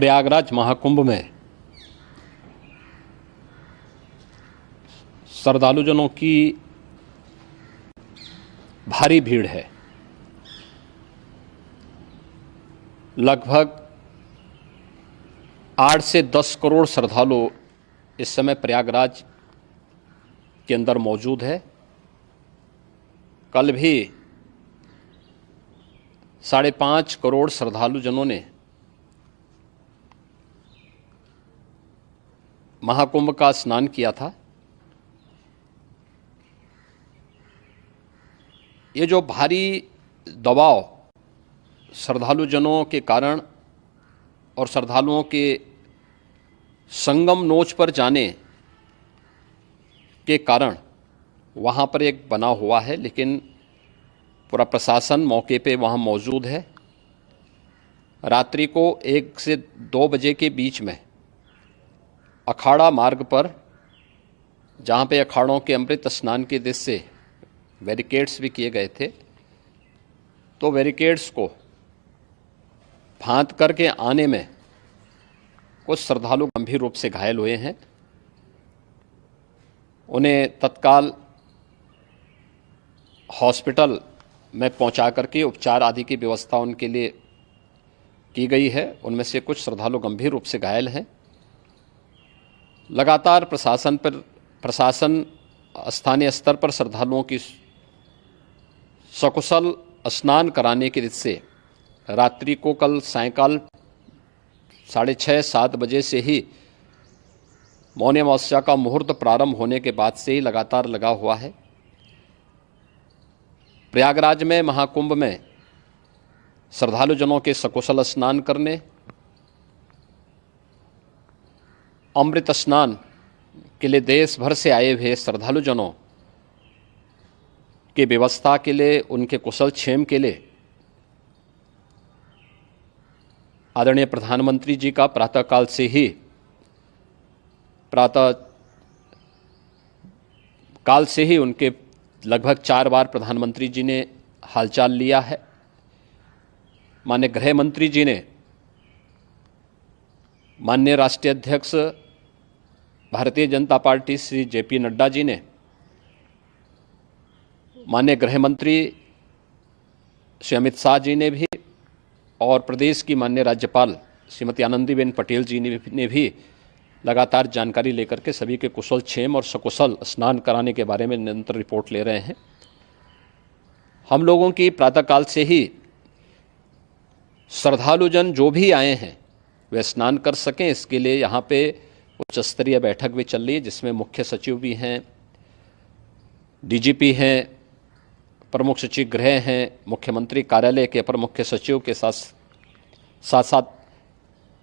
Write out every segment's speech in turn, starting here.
प्रयागराज महाकुंभ में श्रद्धालुजनों की भारी भीड़ है। लगभग 8 से 10 करोड़ श्रद्धालु इस समय प्रयागराज के अंदर मौजूद है। कल भी 5.5 करोड़ श्रद्धालुजनों ने महाकुंभ का स्नान किया था। ये जो भारी दबाव श्रद्धालुजनों के कारण और श्रद्धालुओं के संगम नोच पर जाने के कारण वहाँ पर एक बना हुआ है, लेकिन पूरा प्रशासन मौके पे वहाँ मौजूद है। रात्रि को 1 से 2 बजे के बीच में अखाड़ा मार्ग पर, जहाँ पे अखाड़ों के अमृत स्नान के दृश्य से बैरिकेड्स भी किए गए थे, तो बैरिकेड्स को फांद करके आने में कुछ श्रद्धालु गंभीर रूप से घायल हुए हैं। उन्हें तत्काल हॉस्पिटल में पहुंचा करके उपचार आदि की व्यवस्था उनके लिए की गई है। उनमें से कुछ श्रद्धालु गंभीर रूप से घायल हैं। लगातार प्रशासन स्थानीय स्तर पर श्रद्धालुओं की सकुशल स्नान कराने के दृष्टि से रात्रि को कल सायंकाल 6:30-7 बजे से ही मौनी अमावस्या का मुहूर्त प्रारंभ होने के बाद से ही लगातार लगा हुआ है। प्रयागराज में महाकुंभ में श्रद्धालुजनों के सकुशल स्नान करने, अमृत स्नान के लिए देश भर से आए हुए श्रद्धालुजनों की व्यवस्था के लिए, उनके कुशल क्षेम के लिए आदरणीय प्रधानमंत्री जी का प्रातःकाल से ही उनके लगभग 4 बार प्रधानमंत्री जी ने हालचाल लिया है। माननीय गृह मंत्री जी ने, माननीय राष्ट्रीय अध्यक्ष भारतीय जनता पार्टी श्री JP नड्डा जी ने, माननीय गृह मंत्री श्री अमित शाह जी ने भी, और प्रदेश की माननीय राज्यपाल श्रीमती आनंदीबेन पटेल जी ने भी लगातार जानकारी लेकर के सभी के कुशल क्षेम और सकुशल स्नान कराने के बारे में निरंतर रिपोर्ट ले रहे हैं। हम लोगों की प्रातःकाल से ही श्रद्धालुजन जो भी आए हैं वे स्नान कर सकें, इसके लिए यहाँ पे उच्च स्तरीय बैठक भी चल रही है, जिसमें मुख्य सचिव भी हैं, DGP हैं, प्रमुख सचिव गृह हैं, मुख्यमंत्री कार्यालय के अपर मुख्य सचिव के साथ साथ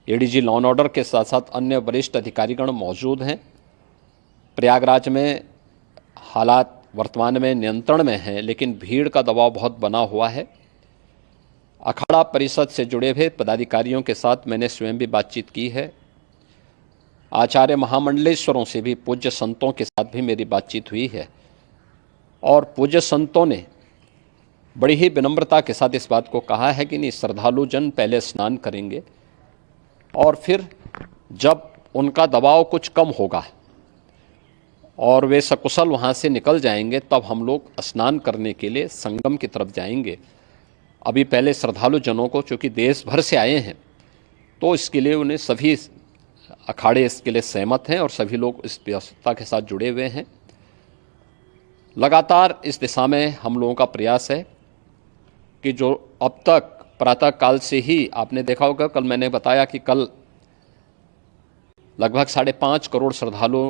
ADG लॉ एंड ऑर्डर के साथ साथ अन्य वरिष्ठ अधिकारीगण मौजूद हैं। प्रयागराज में हालात वर्तमान में नियंत्रण में हैं, लेकिन भीड़ का दबाव बहुत बना हुआ है। अखाड़ा परिषद से जुड़े हुए पदाधिकारियों के साथ मैंने स्वयं भी बातचीत की है। आचार्य महामंडलेश्वरों से भी, पूज्य संतों के साथ भी मेरी बातचीत हुई है, और पूज्य संतों ने बड़ी ही विनम्रता के साथ इस बात को कहा है कि नहीं, श्रद्धालुजन पहले स्नान करेंगे और फिर जब उनका दबाव कुछ कम होगा और वे सकुशल वहाँ से निकल जाएंगे, तब हम लोग स्नान करने के लिए संगम की तरफ जाएंगे। अभी पहले श्रद्धालुजनों को, चूँकि देश भर से आए हैं, तो इसके लिए उन्हें सभी अखाड़े इसके लिए सहमत हैं और सभी लोग इस व्यवस्था के साथ जुड़े हुए हैं। लगातार इस दिशा में हम लोगों का प्रयास है कि जो अब तक प्रातःकाल से ही आपने देखा होगा, कल मैंने बताया कि कल लगभग 5.5 करोड़ श्रद्धालु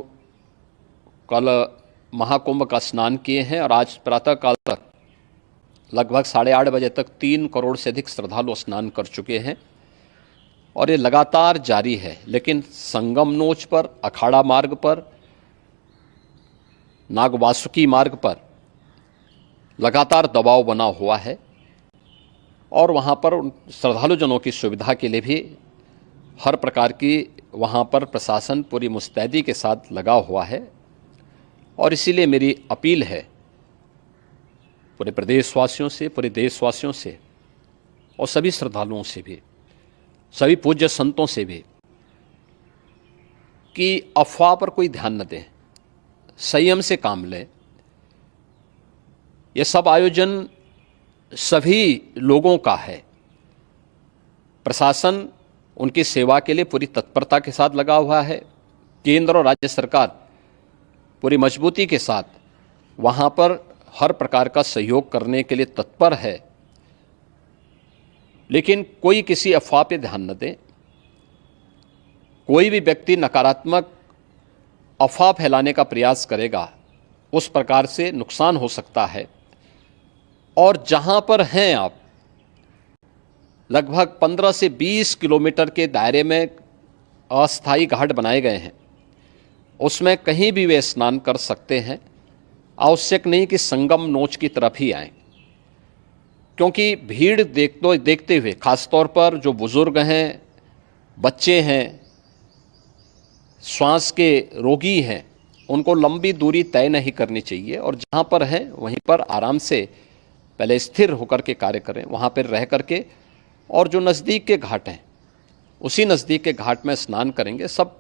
कल महाकुंभ का स्नान किए हैं, और आज प्रातःकाल तक लगभग 8:30 बजे तक 3 करोड़ से अधिक श्रद्धालु स्नान कर चुके हैं, और ये लगातार जारी है। लेकिन संगम नोच पर, अखाड़ा मार्ग पर, नागवासुकी मार्ग पर लगातार दबाव बना हुआ है, और वहाँ पर श्रद्धालुजनों की सुविधा के लिए भी हर प्रकार की वहाँ पर प्रशासन पूरी मुस्तैदी के साथ लगा हुआ है। और इसीलिए मेरी अपील है पूरे प्रदेशवासियों से, पूरे देशवासियों से और सभी श्रद्धालुओं से भी सभी पूज्य संतों से भी कि अफवाह पर कोई ध्यान न दें, संयम से काम लें। ये सब आयोजन सभी लोगों का है। प्रशासन उनकी सेवा के लिए पूरी तत्परता के साथ लगा हुआ है। केंद्र और राज्य सरकार पूरी मजबूती के साथ वहाँ पर हर प्रकार का सहयोग करने के लिए तत्पर है। लेकिन कोई किसी अफवाह पे ध्यान न दें। कोई भी व्यक्ति नकारात्मक अफवाह फैलाने का प्रयास करेगा, उस प्रकार से नुकसान हो सकता है। और जहाँ पर हैं आप, लगभग 15 से 20 किलोमीटर के दायरे में अस्थायी घाट बनाए गए हैं, उसमें कहीं भी वे स्नान कर सकते हैं। आवश्यक नहीं कि संगम नोच की तरफ ही आएं, क्योंकि भीड़ देखते हुए खासतौर पर जो बुजुर्ग हैं, बच्चे हैं, श्वास के रोगी हैं, उनको लंबी दूरी तय नहीं करनी चाहिए और जहाँ पर हैं वहीं पर आराम से पहले स्थिर होकर के कार्य करें, वहाँ पर रह करके। और जो नज़दीक के घाट हैं, उसी नज़दीक के घाट में स्नान करेंगे। सब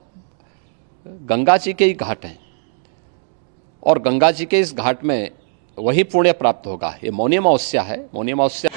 गंगा जी के ही घाट हैं और गंगा जी के इस घाट में वही पुण्य प्राप्त होगा। ये मौनी अमावस्या है। मौनी अमावस्या